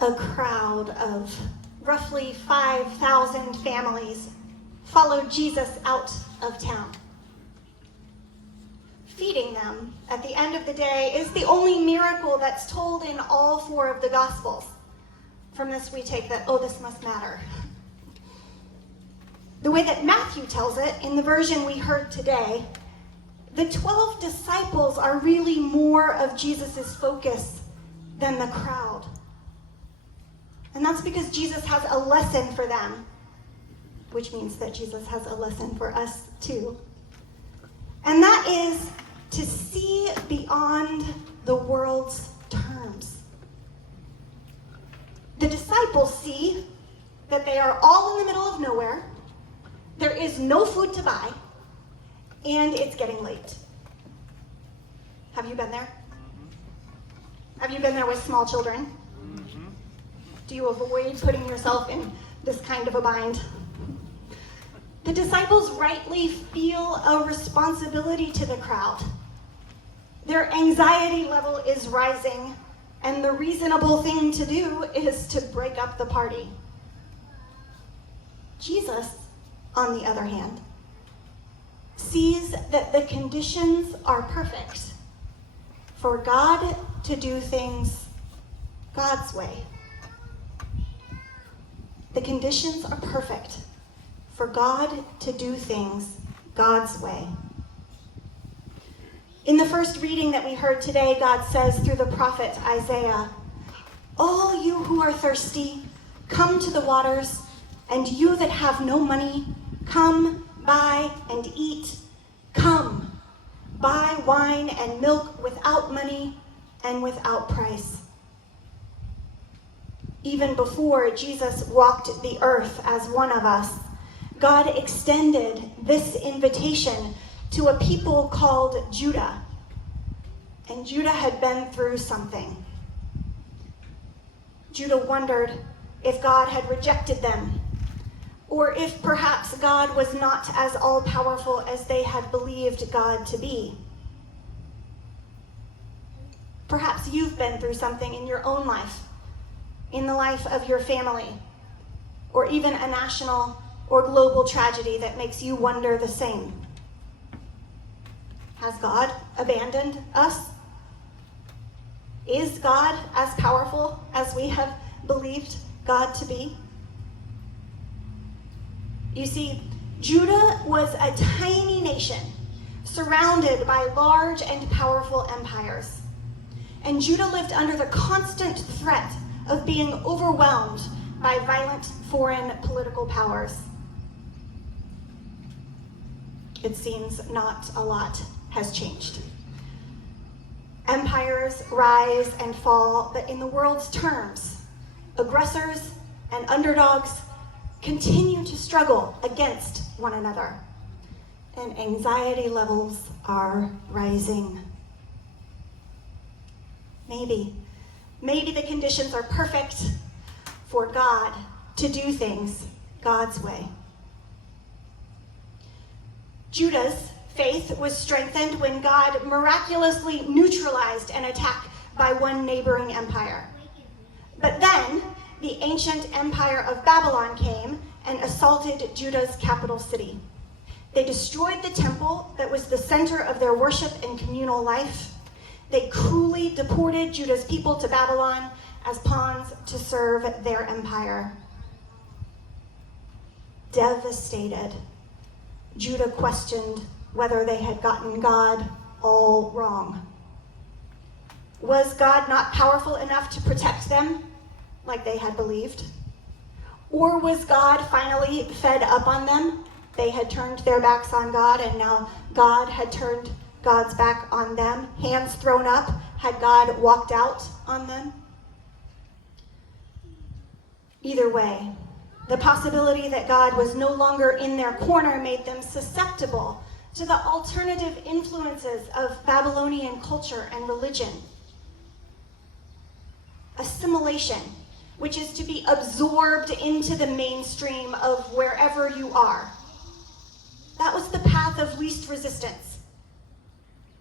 a crowd of roughly 5,000 families followed Jesus out of town. Feeding them at the end of the day is the only miracle that's told in all 4 of the Gospels. From this we take that, this must matter. The way that Matthew tells it, in the version we heard today, the 12 disciples are really more of Jesus' focus than the crowd. And that's because Jesus has a lesson for them, which means that Jesus has a lesson for us too. And that is to see beyond the world's terms. The disciples see that they are all in the middle of nowhere, there is no food to buy, and it's getting late. Have you been there? Have you been there with small children? Mm-hmm. Do you avoid putting yourself in this kind of a bind? The disciples rightly feel a responsibility to the crowd. Their anxiety level is rising, and the reasonable thing to do is to break up the party. Jesus, on the other hand, sees that the conditions are perfect for God to do things God's way. The conditions are perfect for God to do things God's way. In the first reading that we heard today, God says through the prophet Isaiah, "All you who are thirsty, come to the waters, and you that have no money, come, buy and eat. Come, buy wine and milk without money and without price." Even before Jesus walked the earth as one of us, God extended this invitation to a people called Judah. And Judah had been through something. Judah wondered if God had rejected them, or if perhaps God was not as all-powerful as they had believed God to be. Perhaps you've been through something in your own life, in the life of your family, or even a national or global tragedy that makes you wonder the same. Has God abandoned us? Is God as powerful as we have believed God to be? You see, Judah was a tiny nation surrounded by large and powerful empires. And Judah lived under the constant threat of being overwhelmed by violent foreign political powers. It seems not a lot has changed. Empires rise and fall, but in the world's terms, aggressors and underdogs continue to struggle against one another, and anxiety levels are rising. Maybe the conditions are perfect for God to do things God's way. Judah's faith was strengthened when God miraculously neutralized an attack by one neighboring empire. But then the ancient empire of Babylon came and assaulted Judah's capital city. They destroyed the temple that was the center of their worship and communal life. They cruelly deported Judah's people to Babylon as pawns to serve their empire. Devastated, Judah questioned whether they had gotten God all wrong. Was God not powerful enough to protect them like they had believed? Or was God finally fed up on them? They had turned their backs on God, and now God had turned God's back on them. Hands thrown up. Had God walked out on them? Either way, the possibility that God was no longer in their corner made them susceptible to the alternative influences of Babylonian culture and religion. Assimilation, which is to be absorbed into the mainstream of wherever you are. That was the path of least resistance.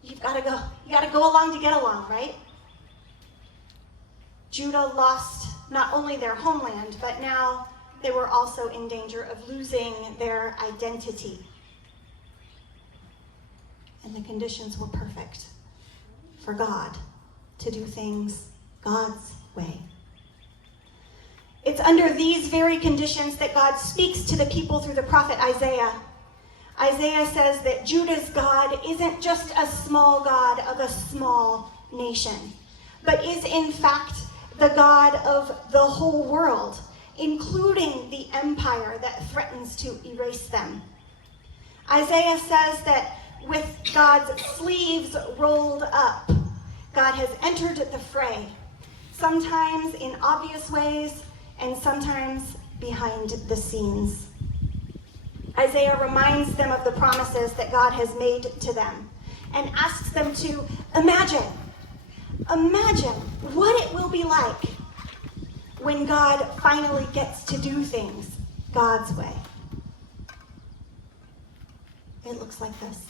You gotta go along to get along, right? Judah lost not only their homeland, but now they were also in danger of losing their identity. And the conditions were perfect for God to do things God's way. It's under these very conditions that God speaks to the people through the prophet Isaiah. Isaiah says that Judah's God isn't just a small God of a small nation, but is in fact the God of the whole world, including the empire that threatens to erase them. Isaiah says that with God's sleeves rolled up, God has entered the fray, sometimes in obvious ways and sometimes behind the scenes. Isaiah reminds them of the promises that God has made to them and asks them to imagine what it will be like when God finally gets to do things God's way. It looks like this.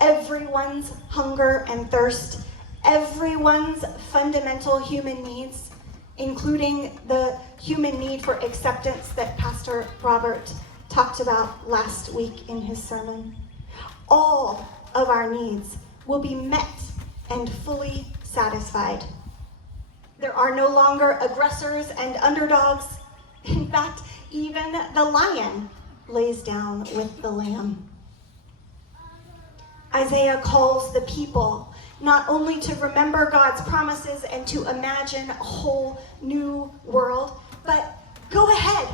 Everyone's hunger and thirst, everyone's fundamental human needs, including the human need for acceptance that Pastor Robert talked about last week in his sermon. All of our needs will be met and fully satisfied. There are no longer aggressors and underdogs. In fact, even the lion lays down with the lamb. Isaiah calls the people not only to remember God's promises and to imagine a whole new world, but go ahead.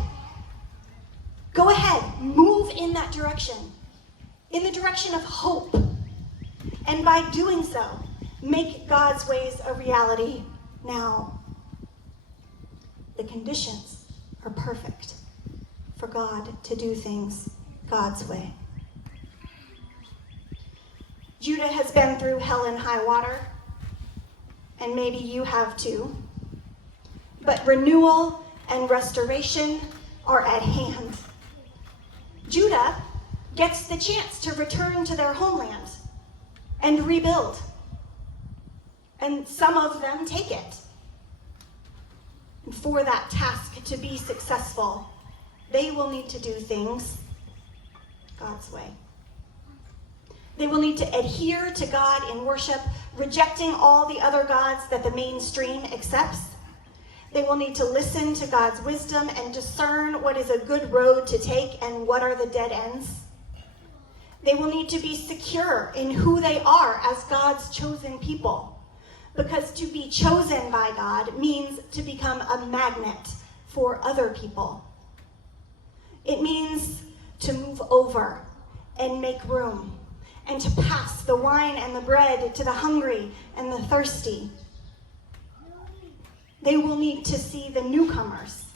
Go ahead, move in that direction, in the direction of hope. And by doing so, make God's ways a reality now. The conditions are perfect for God to do things God's way. Judah has been through hell and high water, and maybe you have too. But renewal and restoration are at hand. Judah gets the chance to return to their homeland and rebuild. And some of them take it. And for that task to be successful, they will need to do things God's way. They will need to adhere to God in worship, rejecting all the other gods that the mainstream accepts. They will need to listen to God's wisdom and discern what is a good road to take and what are the dead ends. They will need to be secure in who they are as God's chosen people, because to be chosen by God means to become a magnet for other people. It means to move over and make room, and to pass the wine and the bread to the hungry and the thirsty. They will need to see the newcomers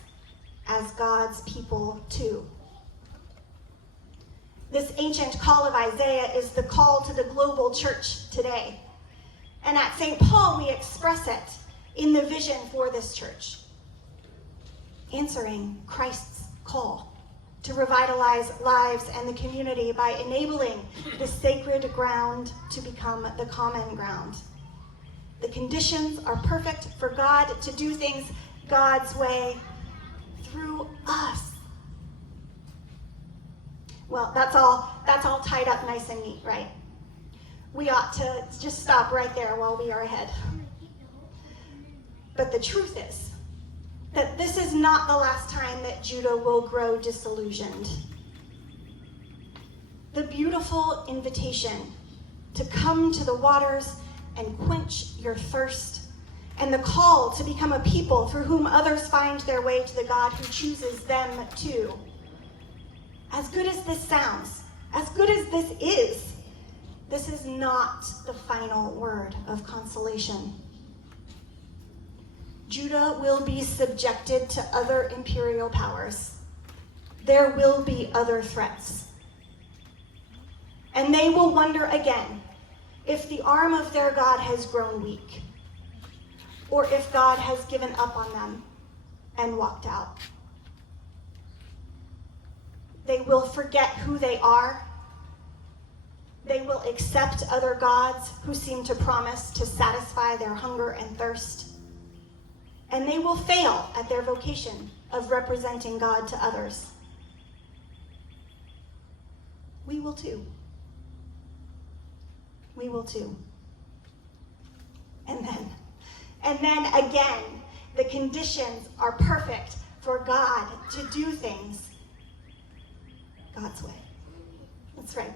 as God's people too. This ancient call of Isaiah is the call to the global church today. And at St. Paul, we express it in the vision for this church, answering Christ's call to revitalize lives and the community by enabling the sacred ground to become the common ground. The conditions are perfect for God to do things God's way through us. Well, that's all tied up nice and neat, right? We ought to just stop right there while we are ahead. But the truth is that this is not the last time that Judah will grow disillusioned. The beautiful invitation to come to the waters and quench your thirst, and the call to become a people through whom others find their way to the God who chooses them too. As good as this sounds, as good as this is not the final word of consolation. Judah will be subjected to other imperial powers. There will be other threats. And they will wonder again if the arm of their God has grown weak, or if God has given up on them and walked out. They will forget who they are. They will accept other gods who seem to promise to satisfy their hunger and thirst. and they will fail at their vocation of representing God to others. We will too. We will too. And then again, the conditions are perfect for God to do things God's way. That's right.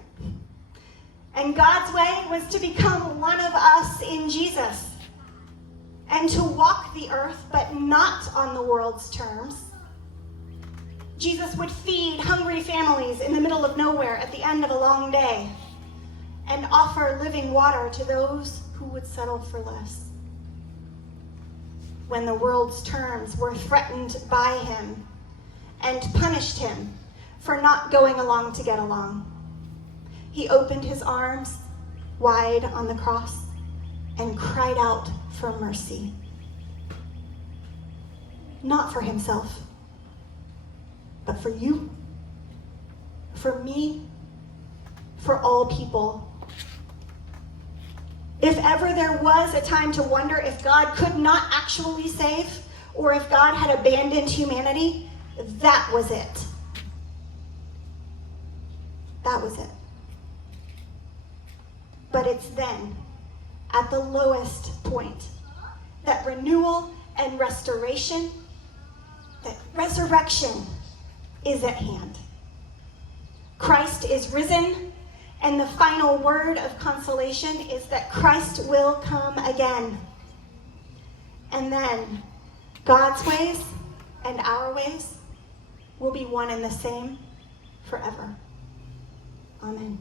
And God's way was to become one of us in Jesus and to walk the earth, but not on the world's terms. Jesus would feed hungry families in the middle of nowhere at the end of a long day and offer living water to those who would settle for less. When the world's terms were threatened by him and punished him for not going along to get along, he opened his arms wide on the cross and cried out for mercy. Not for himself, but for you, for me, for all people. If ever there was a time to wonder if God could not actually save, or if God had abandoned humanity, that was it. That was it. But it's then, at the lowest point, that renewal and restoration, that resurrection is at hand. Christ is risen, and the final word of consolation is that Christ will come again. And then God's ways and our ways will be one and the same forever. Amen.